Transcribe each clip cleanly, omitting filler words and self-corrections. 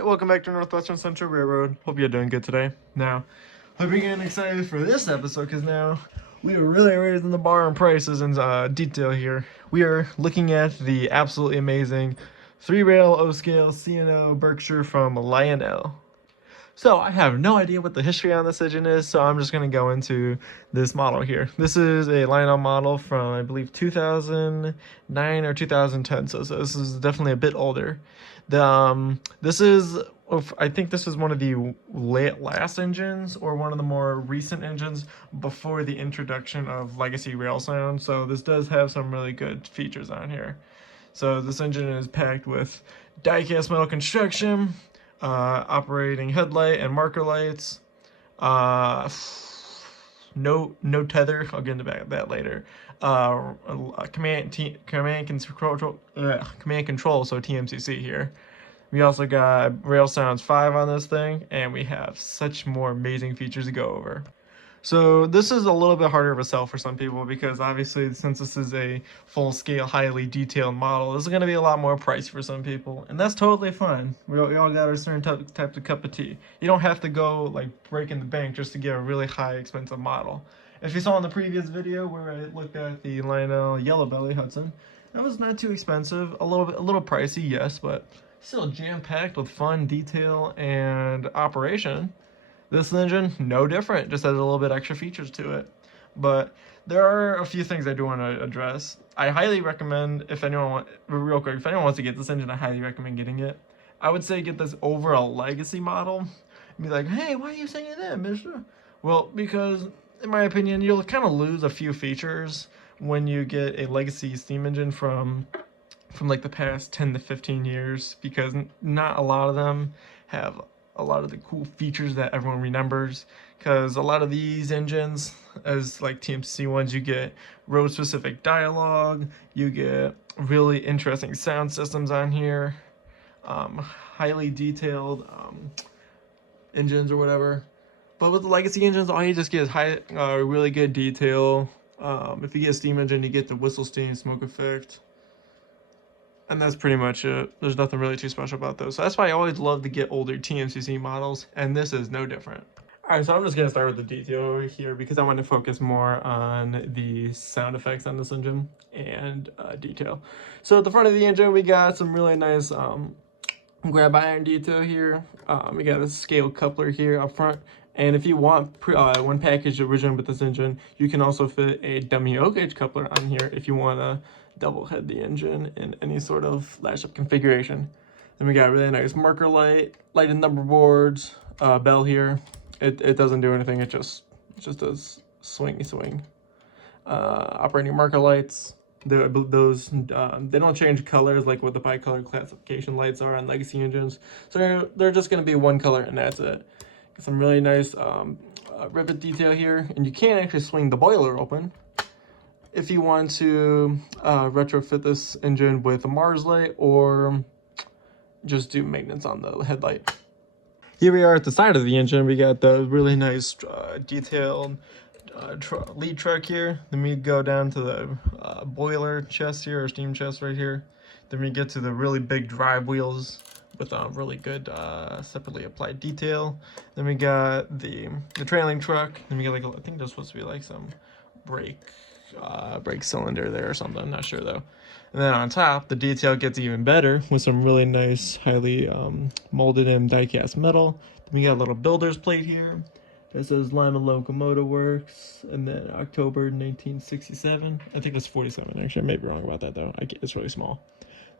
and welcome back to Northwestern Central Railroad. Hope you're doing good today. Now, hope you're getting excited for this episode because now we are really raising the bar on prices and detail here. We are looking at the absolutely amazing 3-rail O-scale C&O Berkshire from Lionel. So I have no idea what the history on this engine is, so I'm just going to go into this model here. This is a Lionel model from, I believe, 2009 or 2010, so this is definitely a bit older. This is, I think this is one of the last engines, or one of the more recent engines before the introduction of legacy rail sound, so this does have some really good features on here. So this engine is packed with die-cast metal construction, operating headlight and marker lights, no tether. I'll get into that later. Command control, so TMCC here. We also got Rail Sounds 5 on this thing, and we have such more amazing features to go over. So this is a little bit harder of a sell for some people because obviously since this is a full-scale, highly detailed model, this is going to be a lot more pricey for some people, and that's totally fine. We all got our certain types of cup of tea. You don't have to go like breaking the bank just to get a really high, expensive model. If you saw in the previous video where I looked at the Lionel Yellow Belly Hudson, that was not too expensive. A little pricey, yes, but still jam-packed with fun, detail, and operation. This engine, no different, just has a little bit extra features to it. But there are a few things I do want to address. I highly recommend, if anyone wants to get this engine, I highly recommend getting it. I would say get this over a legacy model. And be like, hey, why are you saying that, mister? Well, because, in my opinion, you'll kind of lose a few features when you get a legacy steam engine from like the past 10 to 15 years, because not a lot of them have a lot of the cool features that everyone remembers, because a lot of these engines, as like TMC ones, you get road specific dialogue, you get really interesting sound systems on here, highly detailed engines or whatever. But with the legacy engines, all you just get is really good detail. If you get a steam engine, you get the whistle steam smoke effect. And that's pretty much it. There's nothing really too special about those. So that's why I always love to get older TMCC models, and this is no different. Alright, so I'm just going to start with the detail here because I want to focus more on the sound effects on this engine and detail. So at the front of the engine, we got some really nice grab iron detail here. We got a scale coupler here up front. And if you want one package original with this engine, you can also fit a dummy O-gauge coupler on here if you want to double head the engine in any sort of lash up configuration. Then we got a really nice marker light, lighted number boards, bell here. It doesn't do anything, it just does swing. Operating marker lights. Those they don't change colors like what the bicolor classification lights are on legacy engines. So they're just going to be one color and that's it. Got some really nice rivet detail here, and you can actually swing the boiler open if you want to retrofit this engine with a Mars light or just do maintenance on the headlight. Here we are at the side of the engine. We got the really nice detailed lead truck here. Then we go down to the boiler chest here, or steam chest right here. Then we get to the really big drive wheels with really good separately applied detail. Then we got the trailing truck. Then we got I think there's supposed to be like some brake cylinder there or something, I'm not sure though. And then on top, the detail gets even better with some really nice, highly molded in die-cast metal. Then we got a little builder's plate here that says Lyman Locomotive Works, and then October 1967. I think that's 47, actually. I may be wrong about that though. It's really small.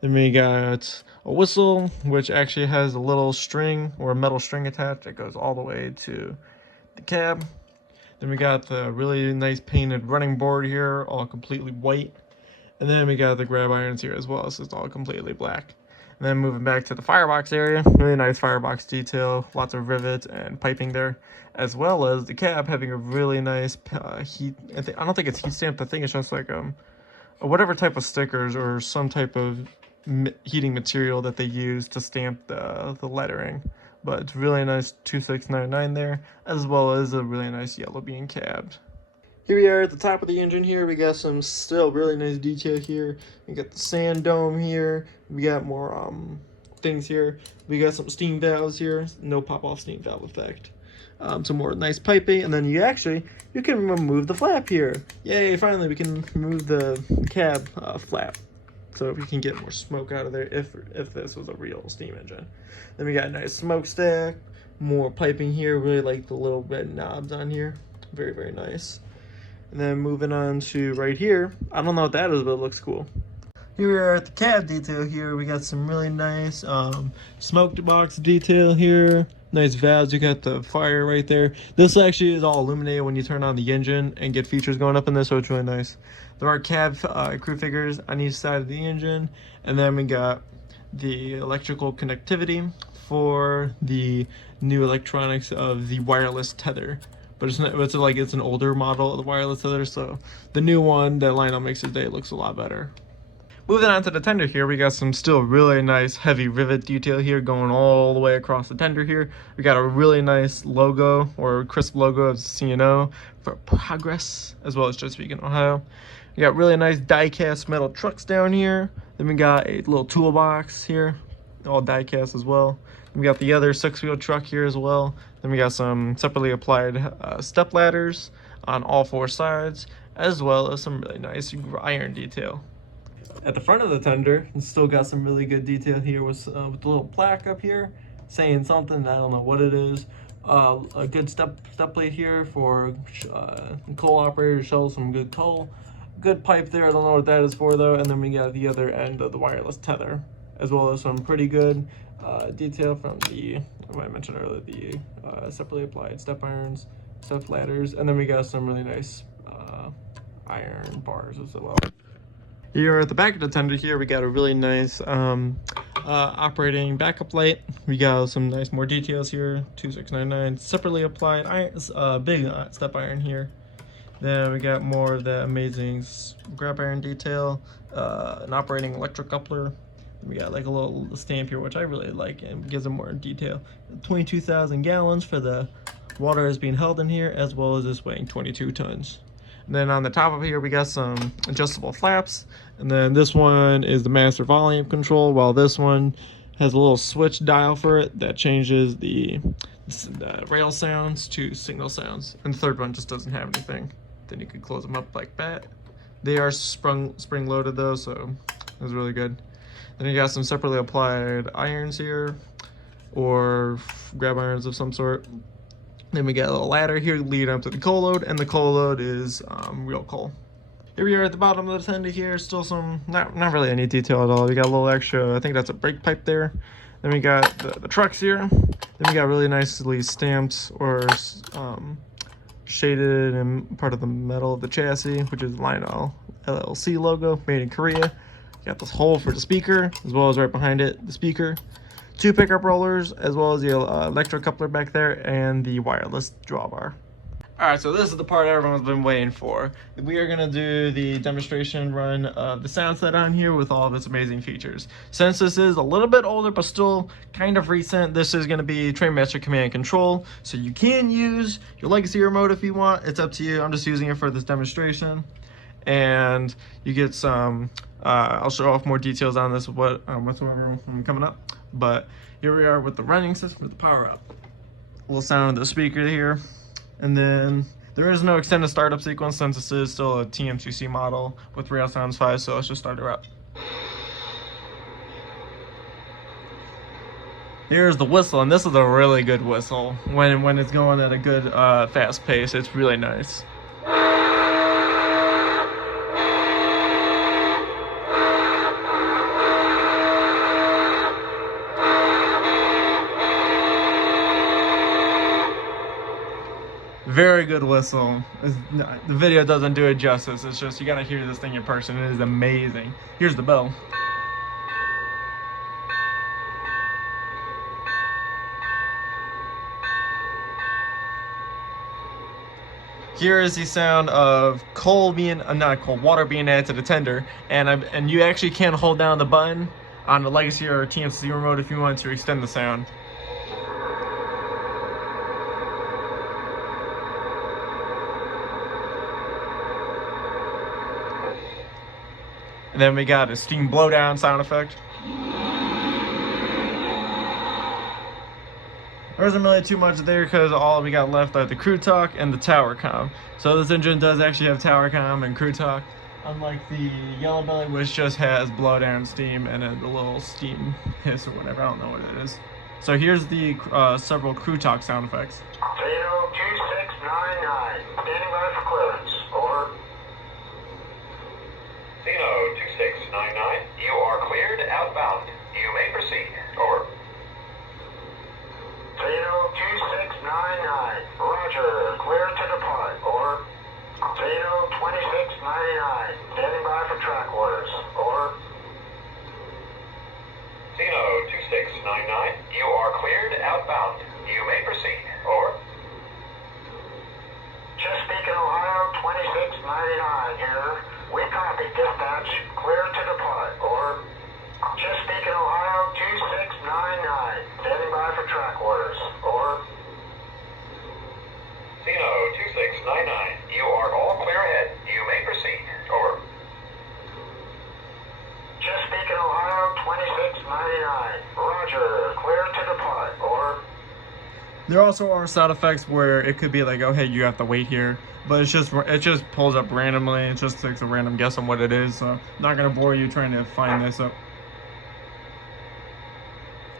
Then we got a whistle, which actually has a little string or a metal string attached that goes all the way to the cab. Then we got the really nice painted running board here, all completely white. And then we got the grab irons here as well, so it's all completely black. And then moving back to the firebox area, really nice firebox detail, lots of rivets and piping there, as well as the cab having a really nice heat. I don't think it's heat stamped. I think it's just like whatever type of stickers or some type of heating material that they use to stamp the lettering. But it's really nice 2699 there, as well as a really nice yellow being cabbed. Here we are at the top of the engine here. We got some still really nice detail here. We got the sand dome here. We got more things here. We got some steam valves here, no pop-off steam valve effect. Some more nice piping, and then you can remove the flap here. Yay! Finally, we can remove the cab flap, so we can get more smoke out of there if this was a real steam engine. Then we got a nice smokestack, more piping here. Really like the little red knobs on here. Very, very nice. And then moving on to right here, I don't know what that is, but it looks cool. Here we are at the cab detail here. We got some really nice smoke box detail here. Nice valves. You got the fire right there. This actually is all illuminated when you turn on the engine and get features going up in this, so it's really nice. There are cab crew figures on each side of the engine, and then we got the electrical connectivity for the new electronics of the wireless tether. But it's an older model of the wireless tether, so the new one that Lionel makes today looks a lot better. Moving on to the tender here, we got some still really nice heavy rivet detail here going all the way across the tender here. We got a really nice logo or crisp logo of CNO for Progress, as well as Chesapeake in Ohio. We got really nice die-cast metal trucks down here. Then we got a little toolbox here, all die-cast as well. Then we got the other 6-wheel truck here as well. Then we got some separately applied step ladders on all 4 sides, as well as some really nice iron detail. At the front of the tender, it's still got some really good detail here with the little plaque up here saying something. I don't know what it is. A good step plate here for coal operator to shovel some good coal. Good pipe there. I don't know what that is for though. And then we got the other end of the wireless tether, as well as some pretty good detail from what I mentioned earlier, the separately applied step irons, step ladders, and then we got some really nice iron bars as well. Here at the back of the tender here, we got a really nice operating backup light. We got some nice more details here, 2699, separately applied iron, big step iron here. Then we got more of the amazing grab iron detail, an operating electric coupler. We got like a little stamp here, which I really like, and gives them more detail. 22,000 gallons for the water is being held in here, as well as this weighing 22 tons. And then on the top of here, we got some adjustable flaps. And then this one is the master volume control, while this one has a little switch dial for it that changes the rail sounds to signal sounds. And the third one just doesn't have anything. Then you can close them up like that. They are spring loaded though, so it's really good. Then you got some separately applied irons here, or grab irons of some sort. Then we got a little ladder here leading up to the coal load, and the coal load is real coal. Here we are at the bottom of the tender here, still some, not really any detail at all. We got a little extra, I think that's a brake pipe there. Then we got the trucks here. Then we got really nicely stamped or shaded and part of the metal of the chassis, which is Lionel LLC logo, made in Korea. Got this hole for the speaker, as well as right behind it, the speaker. 2 pickup rollers, as well as the electric coupler back there, and the wireless drawbar. Alright, so this is the part everyone's been waiting for. We are going to do the demonstration run of the sound set on here with all of its amazing features. Since this is a little bit older, but still kind of recent, this is going to be Trainmaster Command and Control. So you can use your legacy remote if you want. It's up to you. I'm just using it for this demonstration. And you get some, I'll show off more details on this whatsoever coming up. But here we are with the running system with the power up. A little sound of the speaker here. And then there is no extended startup sequence since this is still a TMCC model with Rail Sounds 5, so let's just start her up. Here's the whistle, and this is a really good whistle. When it's going at a good fast pace, it's really nice. Very good whistle. The video doesn't do it justice. It's just, you gotta hear this thing in person. It is amazing. Here's the bell. Here is the sound of water being added to the tender, and you actually can hold down the button on the Legacy or TMCC remote if you want to extend the sound. And then we got a steam blowdown sound effect. There isn't really too much there because all we got left are the crew talk and the tower comm. So this engine does actually have tower comm and crew talk, unlike the yellow belly, which just has blow down steam and a little steam hiss or whatever. I don't know what it is. So here's the several crew talk sound effects. Zeno 2699, standing by for clearance. Over. Zeno 2699, you are cleared outbound. You may proceed. Over. Zeno 2699, Roger, clear to depart. Over. Zeno 2699, standing by for track orders. Over. Zeno 2699, you are cleared outbound. You may proceed. Over. Chesapeake, Ohio 2699 here. We copy, dispatch. Clear to depart. Over. Chesapeake, Ohio 2699, standing by for track orders. Over. Zeno 2699, you are all clear ahead. You may proceed. Over. Chesapeake, Ohio 2699, Roger, clear to depart. Over. There also are sound effects where it could be like, oh hey, you have to wait here, but it just pulls up randomly. It just takes a random guess on what it is. So I'm not gonna bore you trying to find this up.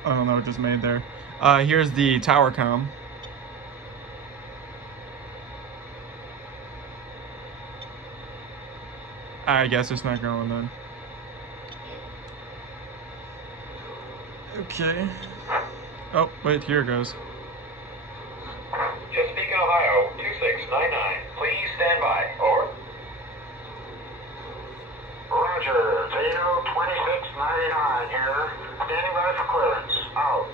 I don't know what just made there. Here's the tower comm. I guess it's not going then. Okay. Oh, wait, here it goes. Chesapeake, Ohio 2699, please stand by. Over. Roger, Zeno 2699 here, standing by for clearance. Out.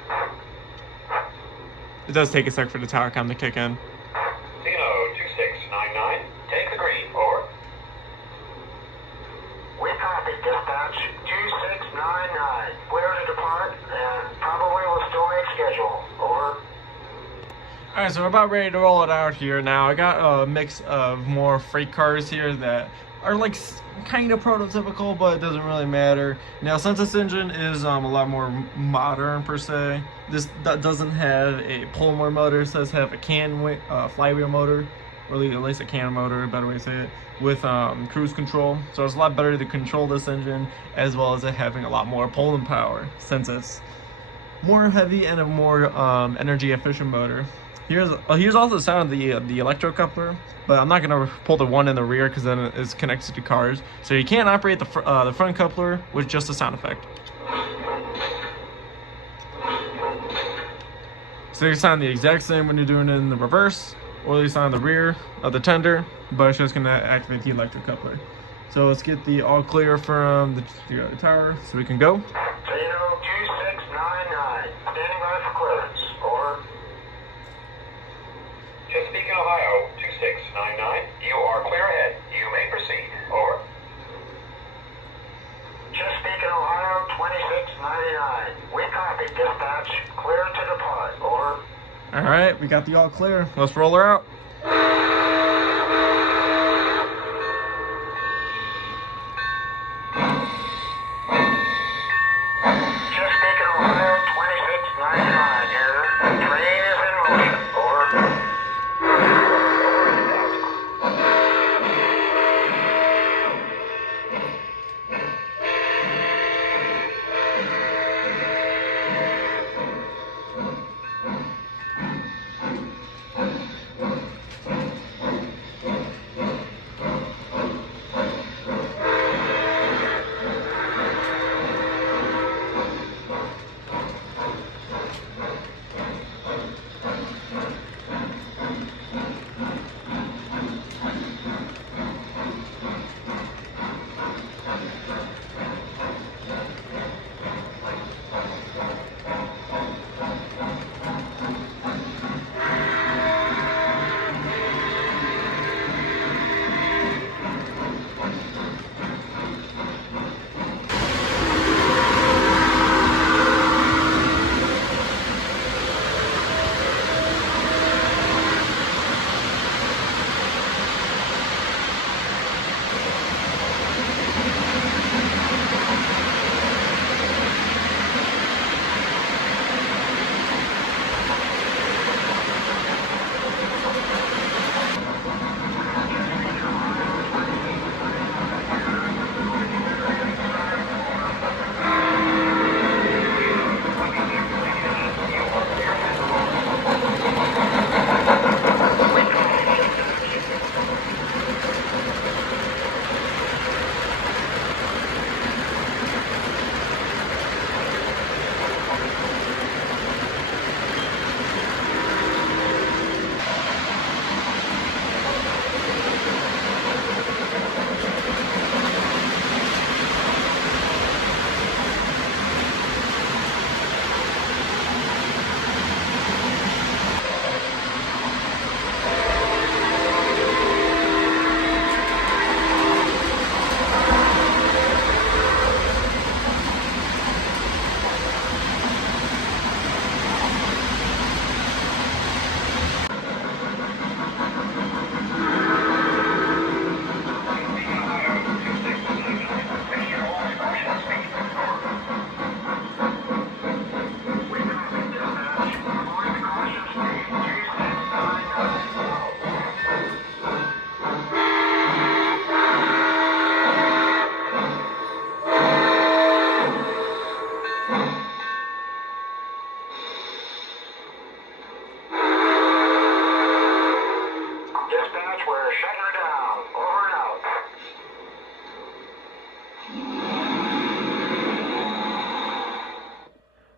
It does take a sec for the tower comm to kick in. Zeno 2699, take the green. Over. We copy, dispatch 2699. Clear to depart, and probably will still make schedule. Over. Alright, so we're about ready to roll it out here now. I got a mix of more freight cars here that are like kind of prototypical, but it doesn't really matter. Now, since this engine is a lot more modern per se, this doesn't have a pull-more motor. It does have a flywheel motor, or at least a can motor, a better way to say it, with cruise control. So it's a lot better to control this engine, as well as it having a lot more pulling power, since it's more heavy and a more energy efficient motor. Here's also the sound of the electro coupler, but I'm not gonna pull the one in the rear because then it's connected to cars. So you can't operate the front coupler with just a sound effect. So you sound the exact same when you're doing it in the reverse, or you sound the rear of the tender, but it's just gonna activate the electric coupler. So let's get the all clear from the tower so we can go. Zeno 2699, standing by for clearance. Over. Chesapeake, Ohio 2699, you are clear ahead. You may proceed. Over. Chesapeake, Ohio 2699, we copy, dispatch. Clear to depart. Over. Alright, we got the all clear. Let's roll her out. Chesapeake, Ohio 2699 here. Train is in motion. Over.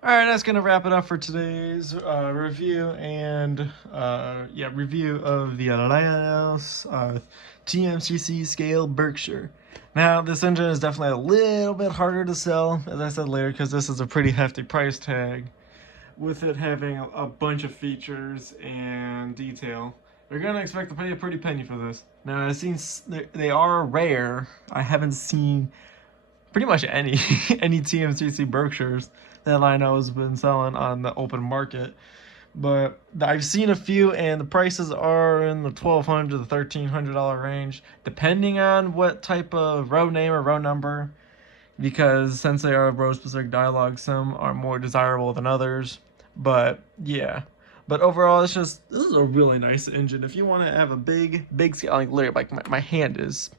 Alright, that's going to wrap it up for today's review and review of the Lionels TMCC Scale Berkshire. Now, this engine is definitely a little bit harder to sell, as I said later, because this is a pretty hefty price tag, with it having a bunch of features and detail. You're going to expect to pay a pretty penny for this. Now, I've seen they are rare. I haven't seen pretty much any TMCC Berkshires that I know has been selling on the open market. But I've seen a few, and the prices are in the $1,200 to $1,300 range, depending on what type of road name or road number. Because since they are road-specific dialogue, some are more desirable than others. But yeah, but overall, this is a really nice engine. If you want to have a big scale, like literally, like my hand is,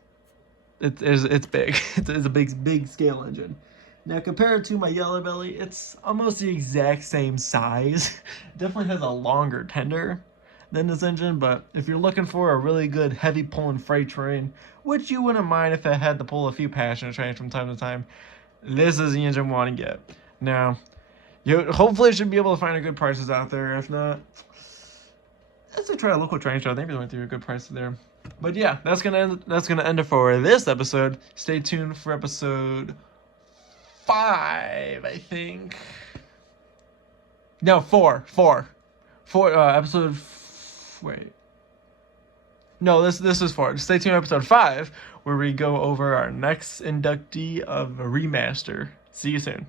it's big. It's a big scale engine. Now, compared to my Yellow Belly, it's almost the exact same size. Definitely has a longer tender than this engine, but if you're looking for a really good heavy pulling freight train, which you wouldn't mind if it had to pull a few passenger trains from time to time, this is the engine you want to get. Now, you hopefully should be able to find good prices out there. If not, let's try a local train show. I think they went through a good price there. But yeah, that's gonna end it for this episode. Stay tuned for episode 5, I think. No, 4. Episode. Wait. No, this is 4. Stay tuned, episode 5, where we go over our next inductee of a remaster. See you soon.